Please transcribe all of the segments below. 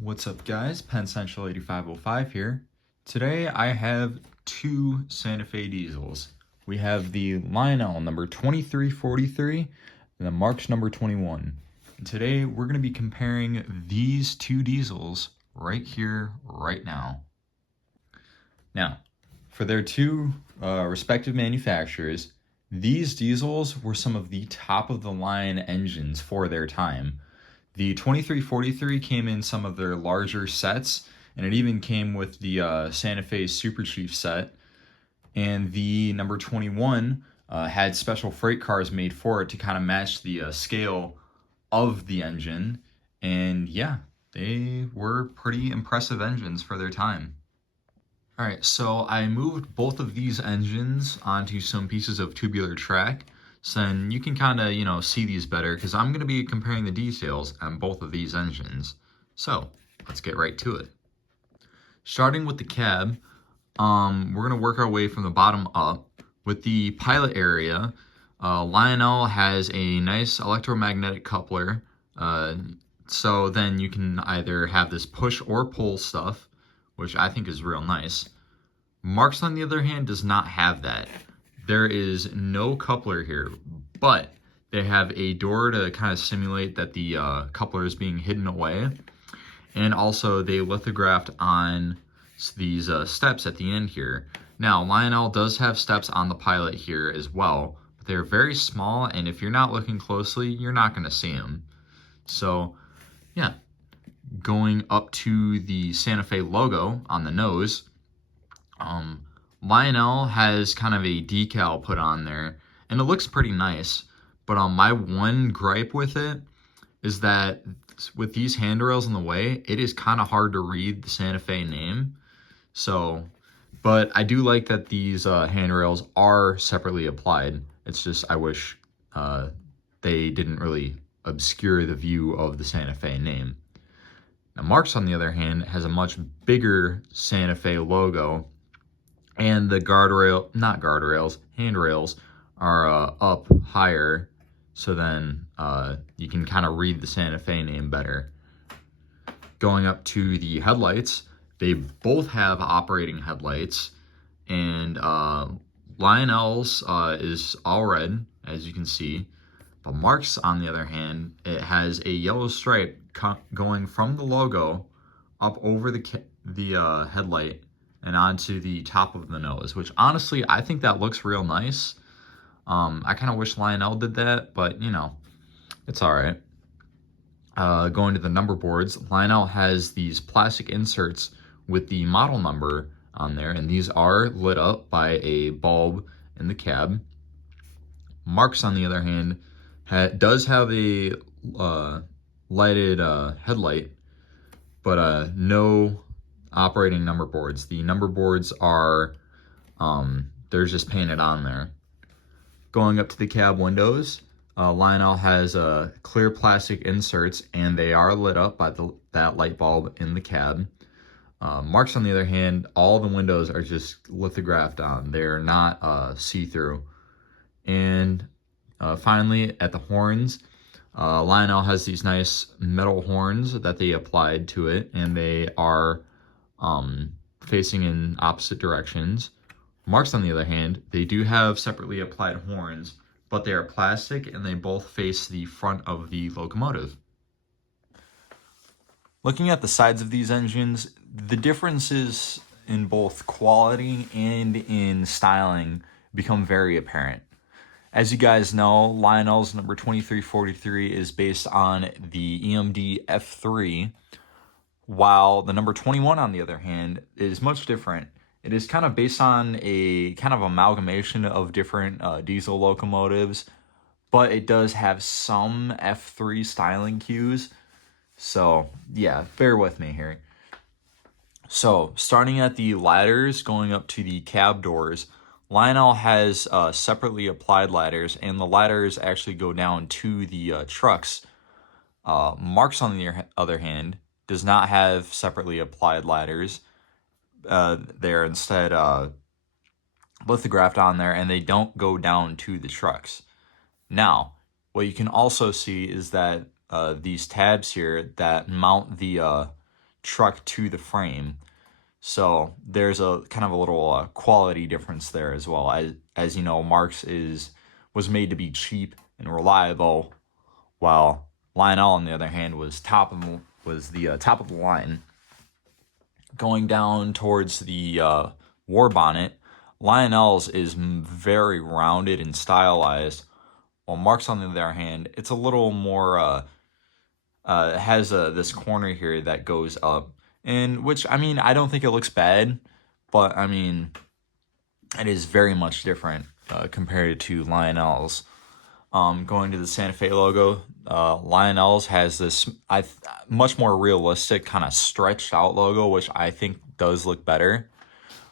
What's up guys, PennCentral8505 here. Today I have two Santa Fe diesels. We have the Lionel number 2343 and the Marx number 21. And today we're going to be comparing these two diesels right here, right now. Now, for their two respective manufacturers, these diesels were some of the top of the line engines for their time. The 2343 came in some of their larger sets, and it even came with the Santa Fe Super Chief set. And the number 21 had special freight cars made for it to kind of match the scale of the engine. And yeah, they were pretty impressive engines for their time. Alright, so I moved both of these engines onto some pieces of tubular track. So then you can kind of, see these better because I'm going to be comparing the details on both of these engines. So let's get right to it. Starting with the cab, we're going to work our way from the bottom up. With the pilot area, Lionel has a nice electromagnetic coupler. So then you can either have this push or pull stuff, which I think is real nice. Marx, on the other hand, does not have that. There is no coupler here, but they have a door to kind of simulate that the coupler is being hidden away. And also they lithographed on these steps at the end here. Now, Lionel does have steps on the pilot here as well, but they're very small, and if you're not looking closely, you're not going to see them. So, yeah. Going up to the Santa Fe logo on the nose, Lionel has kind of a decal put on there, and it looks pretty nice, but my one gripe with it is that with these handrails in the way, it is kind of hard to read the Santa Fe name. So, but I do like that these handrails are separately applied. It's just I wish they didn't really obscure the view of the Santa Fe name. Now, Marx, on the other hand, has a much bigger Santa Fe logo, and the handrails are up higher, so then you can kind of read the Santa Fe name better. Going up to the headlights, they both have operating headlights, and Lionel's is all red, as you can see, but Marx, on the other hand, it has a yellow stripe going from the logo up over the headlight and onto the top of the nose, which honestly, I think that looks real nice. I kind of wish Lionel did that, but it's all right. Going to the number boards, Lionel has these plastic inserts with the model number on there, and these are lit up by a bulb in the cab. Marx, on the other hand, does have a lighted headlight, but no operating number boards. The number boards are they're just painted on there. Going up to the cab windows, Lionel has clear plastic inserts, and they are lit up by that light bulb in the cab. Marx, on the other hand, all the windows are just lithographed on. They're not see-through. And finally, at the horns, Lionel has these nice metal horns that they applied to it, and they are facing in opposite directions. Marx, on the other hand, they do have separately applied horns, but they are plastic, and they both face the front of the locomotive. Looking at the sides of these engines, the differences in both quality and in styling become very apparent. As you guys know, Lionel's number 2343 is based on the EMD F3, while the number 21, on the other hand, is much different. It is kind of based on a kind of amalgamation of different diesel locomotives, but it does have some F3 styling cues. So, yeah, bear with me here. So, starting at the ladders, going up to the cab doors, Lionel has separately applied ladders, and the ladders actually go down to the trucks. Marx, on the other hand, does not have separately applied ladders. They're instead lithographed on there, and they don't go down to the trucks. Now, what you can also see is that these tabs here that mount the truck to the frame. So there's a kind of a little quality difference there as well. As you know, Marx was made to be cheap and reliable, while Lionel, on the other hand, was the top of the line. Going down towards the war bonnet, Lionel's is very rounded and stylized, while Marx, on the other hand, it's a little more it has this corner here that goes up, and which, I mean, I don't think it looks bad, but I mean, it is very much different compared to Lionel's. Going to the Santa Fe logo, Lionel's has this much more realistic kind of stretched out logo, which I think does look better,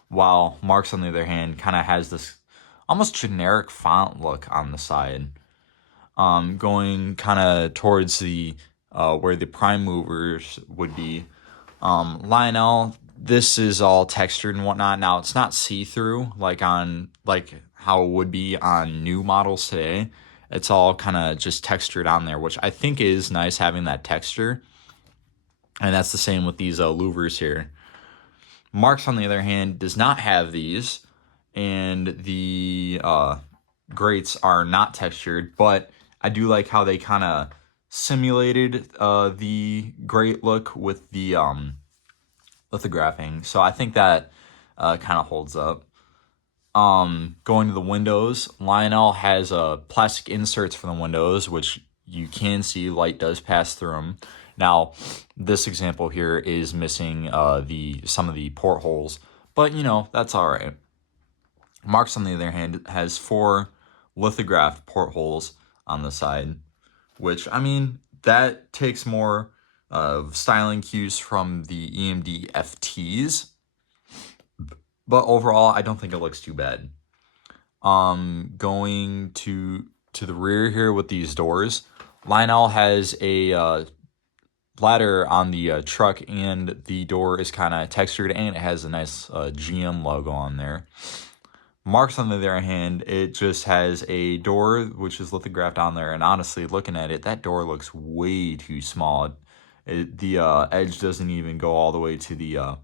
while Marx, on the other hand, kind of has this almost generic font look on the side. Going kind of towards the where the prime movers would be, Lionel, this is all textured and whatnot. Now, it's not see-through like how it would be on new models today. It's all kind of just textured on there, which I think is nice, having that texture. And that's the same with these louvers here. Marx, on the other hand, does not have these, and the grates are not textured, but I do like how they kind of simulated the grate look with the lithographing. So I think that kind of holds up. Going to the windows, Lionel has plastic inserts for the windows, which you can see light does pass through them. Now, this example here is missing some of the portholes, but you know, that's all right. Marx, on the other hand, has 4 lithographed portholes on the side, which, I mean, that takes more of styling cues from the EMD FTs, but overall, I don't think it looks too bad. Going to the rear here with these doors, Lionel has a ladder on the truck, and the door is kind of textured, and it has a nice GM logo on there. Marx, on the other hand, it just has a door which is lithographed on there, and honestly, looking at it, that door looks way too small. The edge doesn't even go all the way to the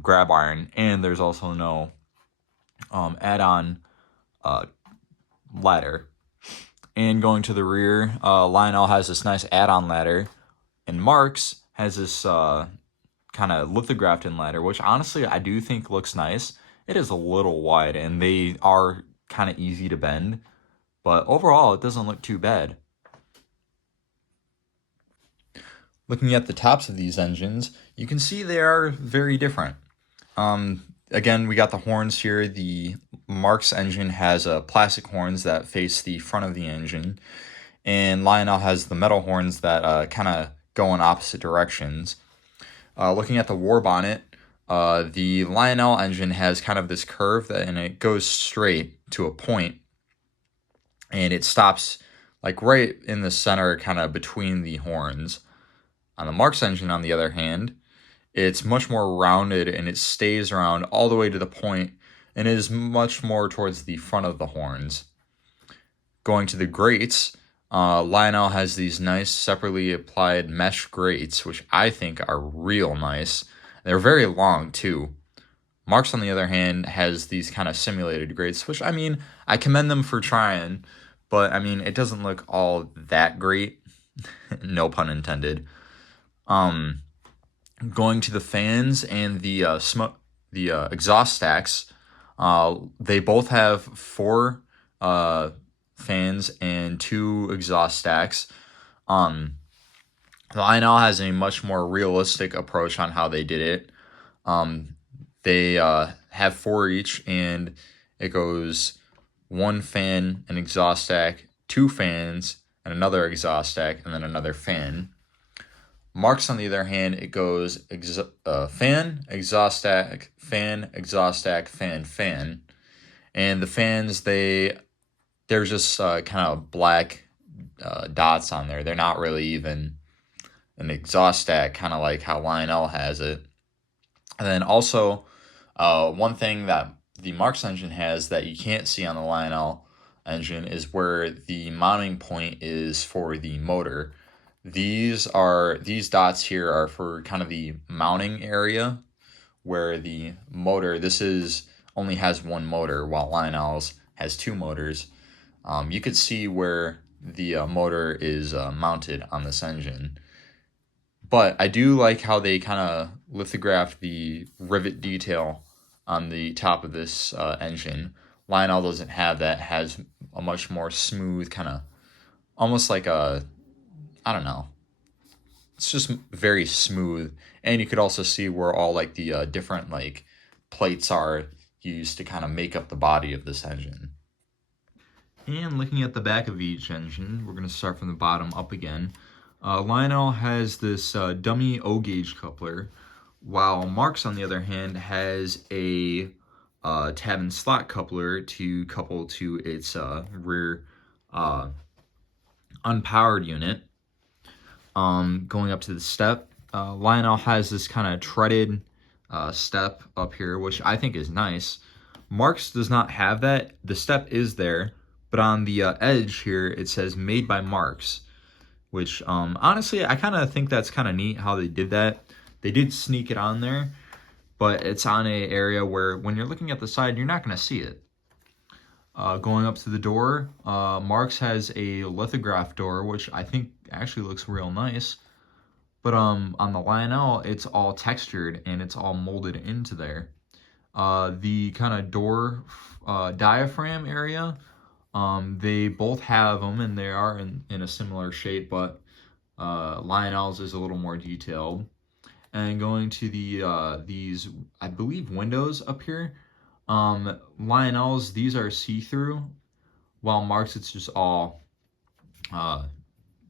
grab iron, and there's also no add-on ladder. And going to the rear, Lionel has this nice add-on ladder, and Marx has this kind of lithographed in ladder, which honestly I do think looks nice. It is a little wide, and they are kind of easy to bend, but overall it doesn't look too bad. Looking at the tops of these engines, you can see they are very different. Again, we got the horns here. The Marx engine has plastic horns that face the front of the engine, and Lionel has the metal horns that kind of go in opposite directions. Looking at the war bonnet, the Lionel engine has kind of this curve and it goes straight to a point, and it stops like right in the center, kind of between the horns. On the Marx engine, on the other hand, it's much more rounded, and it stays around all the way to the point and is much more towards the front of the horns. Going to the grates, Lionel has these nice separately applied mesh grates, which I think are real nice. They're very long too. Marx, on the other hand, has these kind of simulated grates, which, I mean, I commend them for trying, but I mean, it doesn't look all that great. No pun intended. Going to the fans and the exhaust stacks, they both have 4 fans and 2 exhaust stacks. Lionel has a much more realistic approach on how they did it. They have 4 each, and it goes 1 fan, an exhaust stack, 2 fans, and another exhaust stack, and then another fan. Marx, on the other hand, it goes fan, exhaust stack, fan, exhaust stack, fan, fan. And the fans, they're just kind of black dots on there. They're not really even an exhaust stack, kind of like how Lionel has it. And then also, one thing that the Marx engine has that you can't see on the Lionel engine is where the mounting point is for the motor. These dots here are for kind of the mounting area where the motor, this is only has one motor while Lionel's has two motors. You could see where the motor is mounted on this engine. But I do like how they kind of lithographed the rivet detail on the top of this engine. Lionel doesn't have that, has a much more smooth kind of, almost like a, I don't know, it's just very smooth. And you could also see where all like the different like plates are used to kind of make up the body of this engine. And looking at the back of each engine, we're going to start from the bottom up again. Lionel has this dummy O-gauge coupler, while Marx, on the other hand, has a tab and slot coupler to couple to its rear unpowered unit. Going up to the step, Lionel has this kind of treaded step up here, which I think is nice. Marx does not have that. The step is there, but on the edge here, it says made by Marx, which honestly, I kind of think that's kind of neat how they did that. They did sneak it on there, but it's on a area where when you're looking at the side, you're not going to see it. Going up to the door, Marx has a lithograph door, which I think actually looks real nice. But on the Lionel, it's all textured and it's all molded into there. The kind of door diaphragm area, they both have them and they are in a similar shape, but Lionel's is a little more detailed. And going to the these, I believe, windows up here, Lionel's, these are see-through, while Marx, it's just all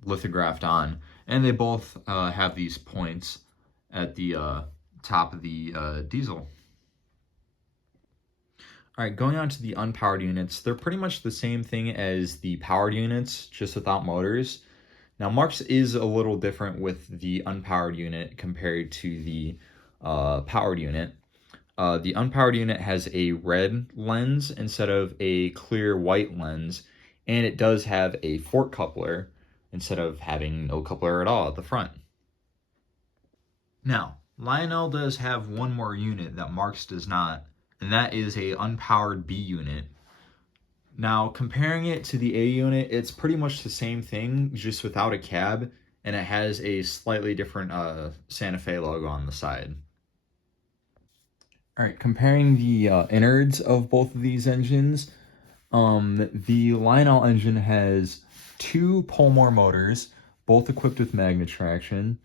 lithographed on. And they both have these points at the top of the diesel. All right, going on to the unpowered units, they're pretty much the same thing as the powered units, just without motors. Now, Marx is a little different with the unpowered unit compared to the powered unit. The unpowered unit has a red lens instead of a clear white lens, and it does have a fork coupler instead of having no coupler at all at the front. Now, Lionel does have one more unit that Marx does not, and that is a unpowered B unit. Now, comparing it to the A unit, it's pretty much the same thing, just without a cab, and it has a slightly different Santa Fe logo on the side. All right, comparing the innards of both of these engines, the Lionel engine has two Polmore motors, both equipped with magnet traction.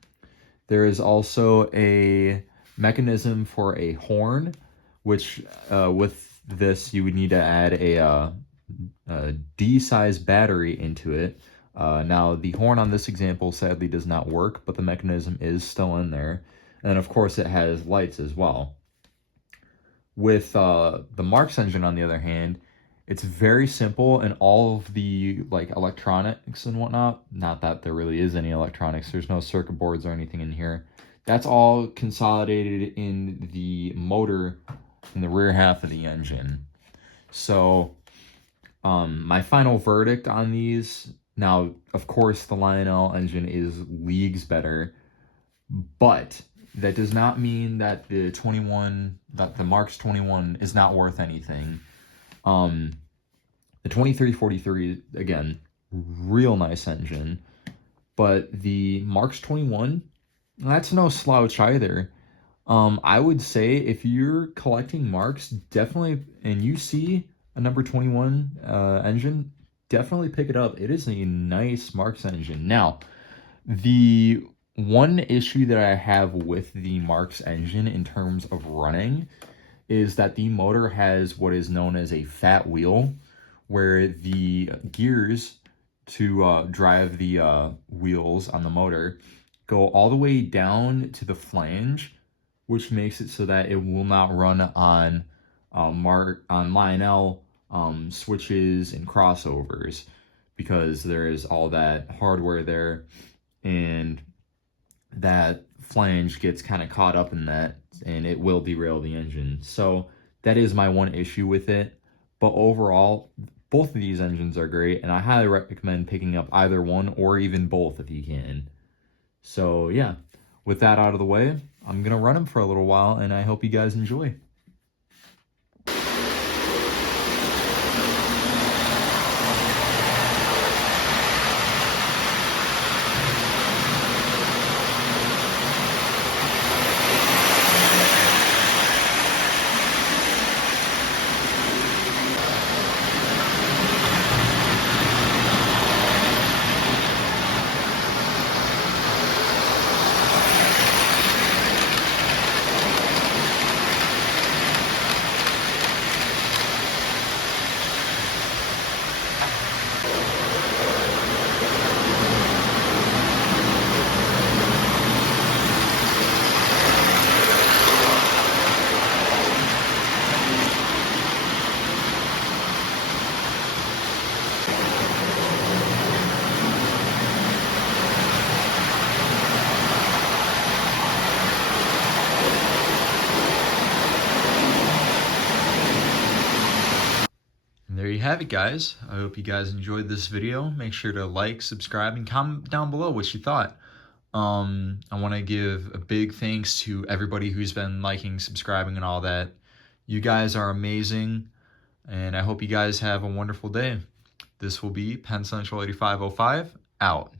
There is also a mechanism for a horn, which with this you would need to add a D-size battery into it. Now, the horn on this example sadly does not work, but the mechanism is still in there. And of course, it has lights as well. With the Marx engine, on the other hand, it's very simple, and all of the like electronics and whatnot, not that there really is any electronics, there's no circuit boards or anything in here. That's all consolidated in the motor in the rear half of the engine. So my final verdict on these, now, of course, the Lionel engine is leagues better, but that does not mean that the Marx 21 is not worth anything. The 2343, again, real nice engine, but the Marx 21, that's no slouch either. I would say if you're collecting Marx, definitely, and you see a number 21 engine, definitely pick it up. It is a nice Marx engine. Now, the one issue that I have with the Marx engine in terms of running is that the motor has what is known as a fat wheel, where the gears to drive the wheels on the motor go all the way down to the flange, which makes it so that it will not run on Lionel switches and crossovers, because there is all that hardware there, and that flange gets kind of caught up in that, and it will derail the engine. So that is my one issue with it. But overall, both of these engines are great, and I highly recommend picking up either one or even both if you can. So yeah, with that out of the way, I'm gonna run them for a little while, and I hope you guys enjoy. And there you have it, guys. I hope you guys enjoyed this video. Make sure to like, subscribe, and comment down below what you thought. I want to give a big thanks to everybody who's been liking, subscribing, and all that. You guys are amazing, and I hope you guys have a wonderful day. This will be Penn Central 8505 out.